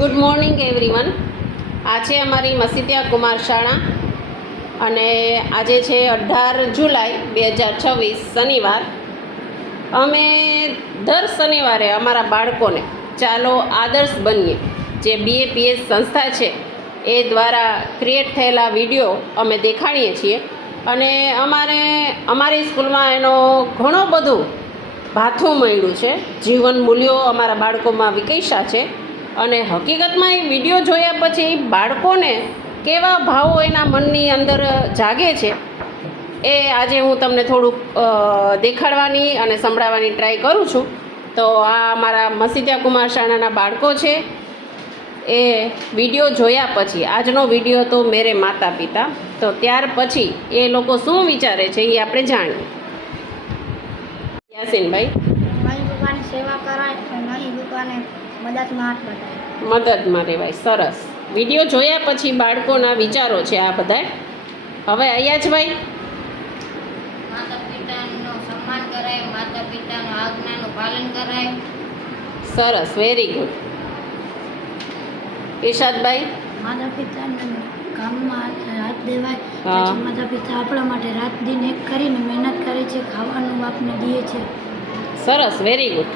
Good morning everyone. આજે અમારી મસીતિયા કુમાર શાળા અને આજે છે 18 જુલાઈ 2026 શનિવાર. અમે દર શનિવારે અમારા બાળકોને ચાલો આદર્શ બનીએ જે BAPS સંસ્થા છે એ દ્વારા ક્રિએટ થયેલા વિડીયો અમે દેખાડીએ છીએ અને અમારી સ્કૂલમાં એનો ઘણો બધું ભાથું મળ્યું છે. જીવન મૂલ્યો અમારા બાળકોમાં વિકસ્યા છે અને હકીકતમાં એ વિડીયો જોયા પછી બાળકોને કેવા ભાવો એના મનની અંદર જાગે છે એ આજે હું તમને થોડુંક દેખાડવાની અને સંભળાવવાની ટ્રાય કરું છું. તો આ અમારા મસીતિયા કુમાર શાળાના બાળકો છે. એ વિડીયો જોયા પછી આજનો વિડીયો તો મેરે માતા પિતા, તો ત્યાર પછી એ લોકો શું વિચારે છે એ આપણે જાણીએ. યાસીનભાઈ, મારી પપ્પાની સેવા કરાય અને મારી પપ્પાને મદદમાં હાથ બતાવે. મદદમાં રહેવાય. સરસ. વિડીયો જોયા પછી બાળકોના વિચારો છે આ બધા. હવે અયાજભાઈ, માતા પિતાનું સન્માન કરાય, માતા પિતાના આજ્ઞાનું પાલન કરાય. સરસ, વેરી ગુડ. ઈશાદભાઈ, માતા પિતાને કામમાં હાથ દેવાય. હા. પછી માતા પિતા આપણા માટે રાત દિન એક કરીને મહેનત કરે છે, ખાવાનું આપને દે છે. સરસ, વેરી ગુડ.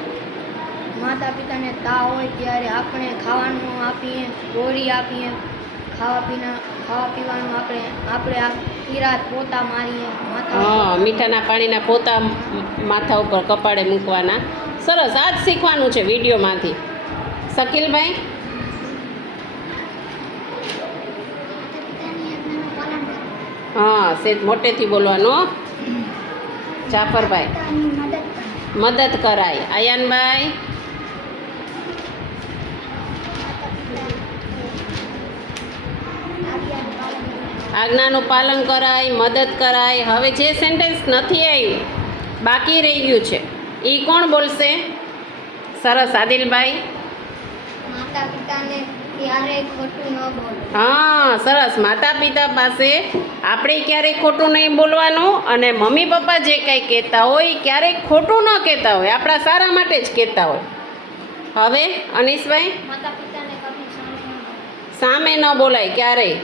માતા પિતાને તાવ હોય ત્યારે આપણે ખાવાનું આપીએ, ગોળી આપીએ, ખાવા પીવાનું આપણે આ પીરા પોતા મારીએ માથા હા, મીઠાના પાણીના પોતા માથા ઉપર કપાળે મૂકવાના. સરસ, આ જ શીખવાનું છે વિડીયોમાંથી. શકીલભાઈ, હા, સેજ મોટેથી બોલવાનો. જાફરભાઈ, મદદ કરાય. આયાનભાઈ, આજ્ઞાનું પાલન કરાય, મદદ કરાય. હવે જે સેન્ટેન્સ નથી આવ્યું, બાકી રહી ગયું છે, એ કોણ બોલશે? સરસ, આદિલભાઈ. માતા પિતાને ક્યારેય ખોટું ન બોલો. હા, સરસ. માતા પિતા પાસે આપણે ક્યારેય ખોટું નહીં બોલવાનું અને મમ્મી પપ્પા જે કંઈ કહેતા હોય એ ક્યારેય ખોટું ન કહેતા હોય, આપણા સારા માટે જ કહેતા હોય. હવે અનીશભાઈ, માતા પિતાને કભી સામે ન બોલાય ક્યારેય.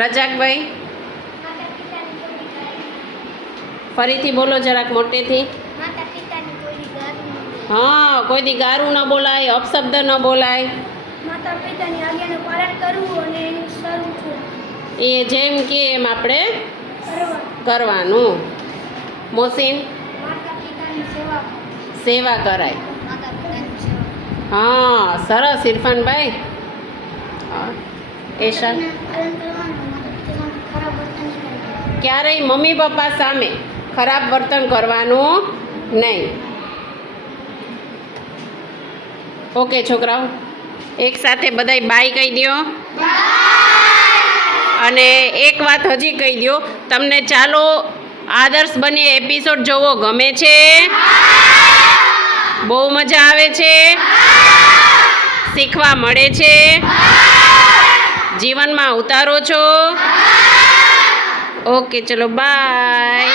રજાકભાઈ, ફરીથી બોલો જરાક મોટેથી. માતા પિતાની કોઈ ગારું હા, કોઈ દી ગારું ન બોલાય, અપશબ્દ ન બોલાય. માતા પિતાની આજ્ઞાનું પાલન કરવું અને એનું સારું થવું એ જેમ કે એમ આપણે કરવા. કરવાનું. મોસીન, માતા પિતાની સેવા સેવા કરાય. માતા પિતાની સેવા હા, સરસ. ઇરફાનભાઈ, એશા, પાલન કરવાનું. માતા પિતાને ખરાબ વર્તન નહીં કરવાનું. ક્યારેય મમ્મી પપ્પા સામે ખરાબ વર્તન કરવાનું નહીં. ઓકે છોકરાઓ, એક સાથે બધાય બાય કહી દો. અને એક વાત હજી કહી દો, તમને ચાલો આદર્શ બની એપિસોડ જોવો ગમે છે? બહુ મજા આવે છે? શીખવા મળે છે? જીવનમાં ઉતારો છો? ઓકે, ચલો બાય.